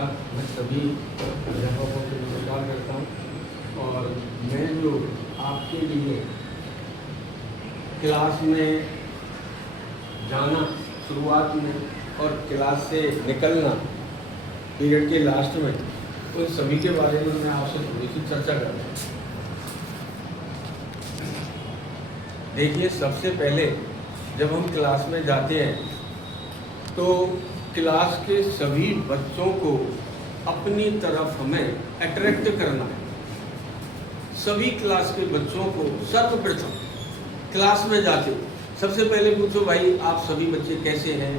नमस्कार। मैं सभी अध्यापकों को नमस्कार करता हूँ। और मैं जो आपके लिए क्लास में जाना शुरुआत में और क्लास से निकलना पीरियड के लास्ट में, उन सभी के बारे में मैं आपसे थोड़ी सी चर्चा कर रहा हूँ। देखिए, सबसे पहले जब हम क्लास में जाते हैं तो क्लास के सभी बच्चों को अपनी तरफ हमें अट्रैक्ट करना है। सभी क्लास के बच्चों को सर्वप्रथम क्लास में जाते सबसे पहले पूछो, भाई आप सभी बच्चे कैसे हैं।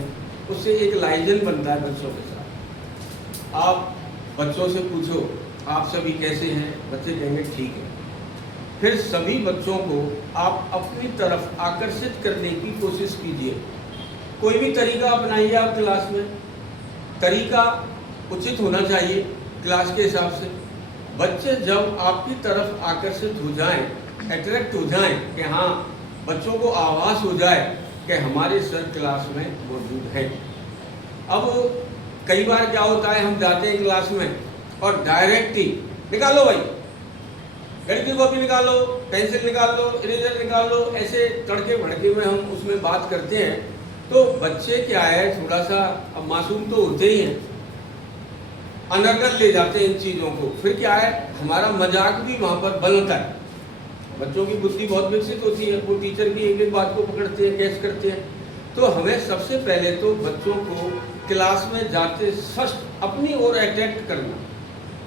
उससे एक लाइजन बनता है बच्चों के साथ। आप बच्चों से पूछो, आप सभी कैसे हैं, बच्चे कहेंगे ठीक है। फिर सभी बच्चों को आप अपनी तरफ आकर्षित करने की कोशिश कीजिए। कोई भी तरीका अपनाइए। आप क्लास में तरीका उचित होना चाहिए क्लास के हिसाब से। बच्चे जब आपकी तरफ आकर्षित हो जाएं, अट्रैक्ट हो जाएं कि हाँ, बच्चों को आभास हो जाए कि हमारे सर क्लास में मौजूद है। अब कई बार क्या होता है, हम जाते हैं क्लास में और डायरेक्ट ही निकालो भाई, गणित की कॉपी निकालो, पेंसिल निकाल लो, इरेजर निकाल लो, ऐसे तड़के भड़के में हम उसमें बात करते हैं। तो बच्चे क्या है, थोड़ा सा अब मासूम तो होते ही हैं, अनर्गल ले जाते हैं इन चीज़ों को। फिर क्या है, हमारा मजाक भी वहाँ पर बनता है। बच्चों की बुद्धि बहुत विकसित होती है, वो टीचर की एक एक बात को पकड़ते हैं, कैच करते हैं। तो हमें सबसे पहले तो बच्चों को क्लास में जाते फर्स्ट अपनी ओर अट्रैक्ट करना।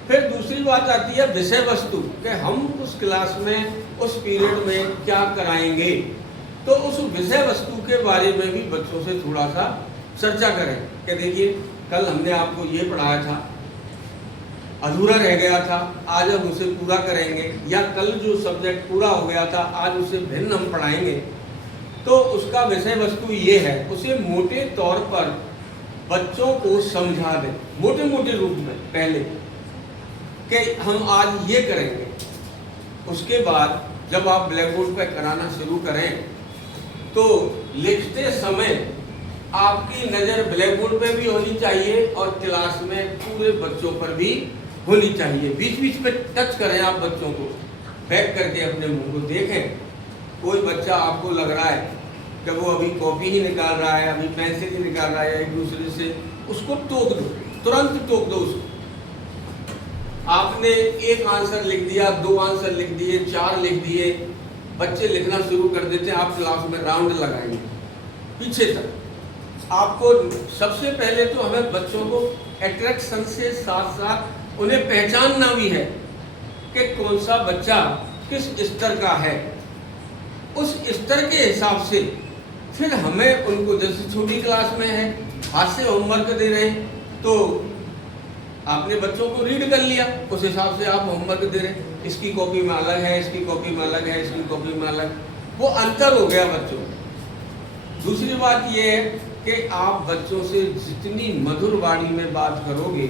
फिर दूसरी बात आती है विषय वस्तु, कि हम उस क्लास में उस पीरियड में क्या कराएंगे। तो उस विषय वस्तु के बारे में भी बच्चों से थोड़ा सा चर्चा करें कि देखिए, कल हमने आपको ये पढ़ाया था, अधूरा रह गया था, आज हम उसे पूरा करेंगे। या कल जो सब्जेक्ट पूरा हो गया था, आज उसे भिन्न हम पढ़ाएंगे। तो उसका विषय वस्तु ये है, उसे मोटे तौर पर बच्चों को समझा दें, मोटे मोटे रूप में पहले, कि हम आज ये करेंगे। उसके बाद जब आप ब्लैक बोर्ड पर कराना शुरू करें तो लिखते समय आपकी नज़र ब्लैक बोर्ड पे भी होनी चाहिए और क्लास में पूरे बच्चों पर भी होनी चाहिए। बीच बीच में टच करें आप बच्चों को, बैक करके अपने मुंह को देखें। कोई बच्चा आपको लग रहा है कि वो अभी कॉपी ही निकाल रहा है, अभी पेंसिल ही निकाल रहा है, एक दूसरे से उसको टोक दो, तुरंत टोक दो उसको। आपने एक आंसर लिख दिया, 2 आंसर लिख दिए, 4 लिख दिए, बच्चे लिखना शुरू कर देते हैं। आप क्लास में राउंड लगाएंगे पीछे तक। आपको सबसे पहले तो हमें बच्चों को अट्रैक्शन से साथ साथ उन्हें पहचानना भी है कि कौन सा बच्चा किस स्तर का है। उस स्तर के हिसाब से फिर हमें उनको, जैसे छोटी क्लास में है, हाथ से होमवर्क दे रहे हैं, तो आपने बच्चों को रीड कर लिया, उस हिसाब से आप होमवर्क दे रहे हैं। इसकी कॉपी में अलग है, इसकी कॉपी में अलग है, इसकी कॉपी में अलग, वो अंतर हो गया बच्चों में। दूसरी बात ये है कि आप बच्चों से जितनी मधुर वाणी में बात करोगे,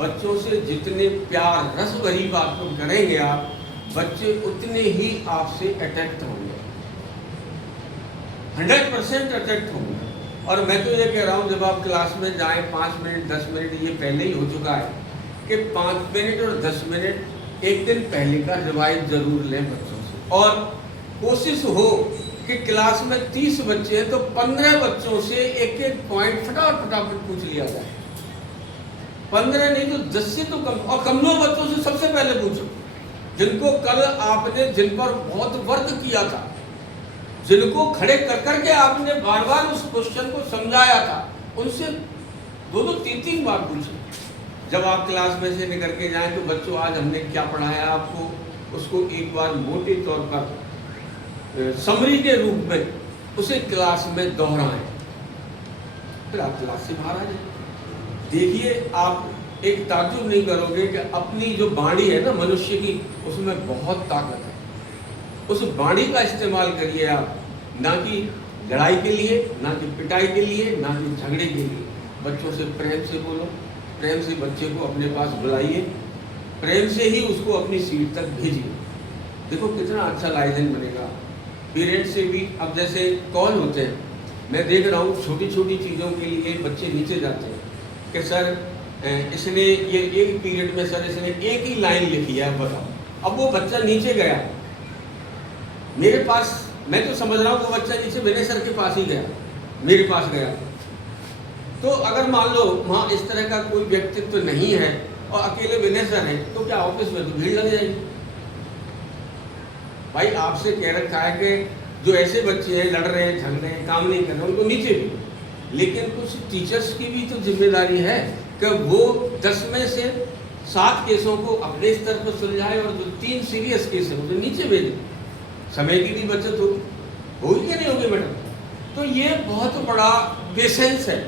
बच्चों से जितने प्यार रस भरी बात करेंगे आप, बच्चे उतने ही आपसे अट्रैक्ट होंगे, 100% अट्रैक्ट होंगे। और मैं तो ये कह रहा हूँ, जब आप क्लास में जाएं 5 मिनट 10 मिनट, ये पहले ही हो चुका है कि 5 मिनट और 10 मिनट एक दिन पहले का रिवाइज जरूर लें बच्चों से। और कोशिश हो कि क्लास में 30 बच्चे हैं तो 15 बच्चों से एक एक पॉइंट फटाफट पूछ लिया जाए। 15 नहीं तो 10 से तो कम, और कमजोर बच्चों से सबसे पहले पूछो, जिनको कल आपने, जिन पर बहुत वर्क किया था, जिनको खड़े कर करके आपने बार बार उस क्वेश्चन को समझाया था, उनसे 2-2 3-3 बार पूछो। जब आप क्लास में से निकल के जाएं तो बच्चों, आज हमने क्या पढ़ाया आपको, उसको एक बार मोटे तौर पर समरी के रूप में उसे क्लास में दोहराएं। फिर आप क्लास से बाहर आ जाए। देखिए, आप एक ताज्जुब नहीं करोगे कि अपनी जो वाणी है ना मनुष्य की, उसमें बहुत ताकत है। उस वाणी का इस्तेमाल करिए आप, ना कि लड़ाई के लिए, ना कि पिटाई के लिए, ना कि झगड़े के लिए। बच्चों से प्रेम से बोलो, प्रेम से बच्चे को अपने पास बुलाइए, प्रेम से ही उसको अपनी सीट तक भेजिए। देखो कितना अच्छा लाइजन बनेगा। पेरेंट्स से भी, अब जैसे कॉल होते हैं, मैं देख रहा हूँ छोटी छोटी चीज़ों के लिए बच्चे नीचे जाते हैं कि सर इसने ये एक पीरियड में सर इसने एक ही लाइन लिखी है, बताओ। अब वो बच्चा नीचे गया मेरे पास, मैं तो समझ रहा हूँ वो बच्चा नीचे विनय सर के पास ही गया, मेरे पास गया। तो अगर मान लो वहाँ इस तरह का कोई व्यक्तित्व तो नहीं है और अकेले विनय सर हैं, तो क्या ऑफिस में तो भीड़ लग जाएगी। भाई आपसे कह रखा है कि जो ऐसे बच्चे हैं लड़ रहे हैं, झगड़ रहे हैं, काम नहीं कर रहे, उनको नीचे भी, लेकिन कुछ टीचर्स की भी तो जिम्मेदारी है कि वो 10 में से 7 केसों को अपने स्तर पर सुलझाए और जो 3 सीरियस केस है उसे नीचे भेजे। समय की भी बचत होगी कि नहीं होगी मैडम? तो ये बहुत बड़ा पेशेंस है।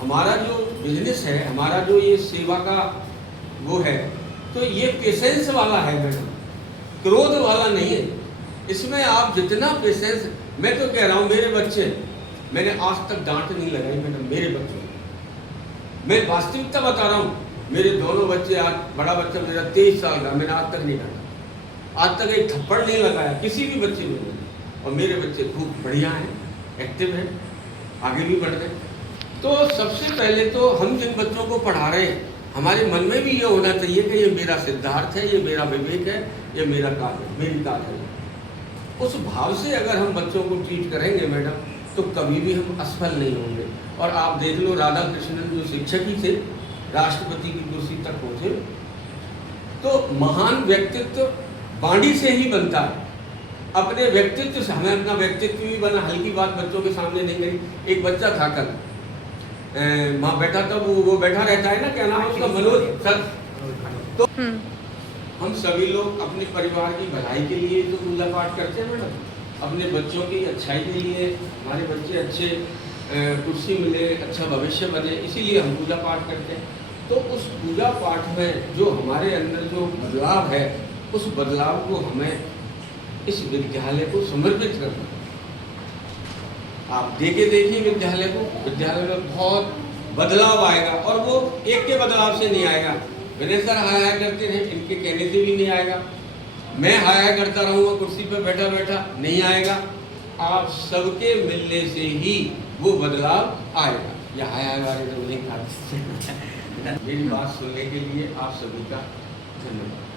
हमारा जो बिजनेस है, हमारा जो ये सेवा का वो है, तो ये पेशेंस वाला है मैडम, क्रोध वाला नहीं है। इसमें आप जितना पेशेंस, मैं तो कह रहा हूँ मेरे बच्चे, मैंने आज तक डांट नहीं लगाई मैडम मेरे बच्चों को। मैं वास्तविकता बता रहा हूँ, मेरे दोनों बच्चे, आज बड़ा बच्चा मेरा 23 साल का, मैंने आज तक नहीं डांटा, आज तक एक थप्पड़ नहीं लगाया किसी भी बच्चे ने। और मेरे बच्चे खूब बढ़िया हैं, एक्टिव हैं, आगे भी बढ़ रहे हैं। तो सबसे पहले तो हम जिन बच्चों को पढ़ा रहे हैं, हमारे मन में भी ये होना चाहिए कि ये मेरा सिद्धार्थ है, ये मेरा विवेक है, ये मेरा काज है, मेरी काज है। उस भाव से अगर हम बच्चों को ट्रीट करेंगे मैडम, तो कभी भी हम असफल नहीं होंगे। और आप देख लो राधा कृष्णन जो शिक्षक ही थे, राष्ट्रपति की कुर्सी तक पहुँचे। तो महान व्यक्तित्व वाणी से ही बनता है, अपने व्यक्तित्व से। हमें अपना व्यक्तित्व भी बना, हल्की बात बच्चों के सामने नहीं गई। एक बच्चा था कल वहाँ बैठा था, वो बैठा रहता है ना, क्या नाम है उसका, मनोज सर। तो हम सभी लोग अपने परिवार की भलाई के लिए तो पूजा पाठ करते हैं मैडम, अपने बच्चों की अच्छाई के लिए, हमारे बच्चे अच्छे कुर्सी मिले, अच्छा भविष्य बने, इसीलिए हम पूजा पाठ करते हैं। तो उस पूजा पाठ में जो हमारे अंदर जो बदलाव है, उस बदलाव को हमें इस विद्यालय को समर्पित करना। आप देखिए विद्यालय को, विद्यालय में बहुत बदलाव आएगा, और वो एक के बदलाव से नहीं आएगा। विनय सर हाय हाय करते रहे, इनके कहने से भी नहीं आएगा। मैं हाय हाय करता रहूँगा कुर्सी पर बैठा बैठा, नहीं आएगा। आप सबके मिलने से ही वो बदलाव आएगा। या हाय हाय वाले तो नहीं खा। मेरी बात सुनने के लिए आप सभी का धन्यवाद।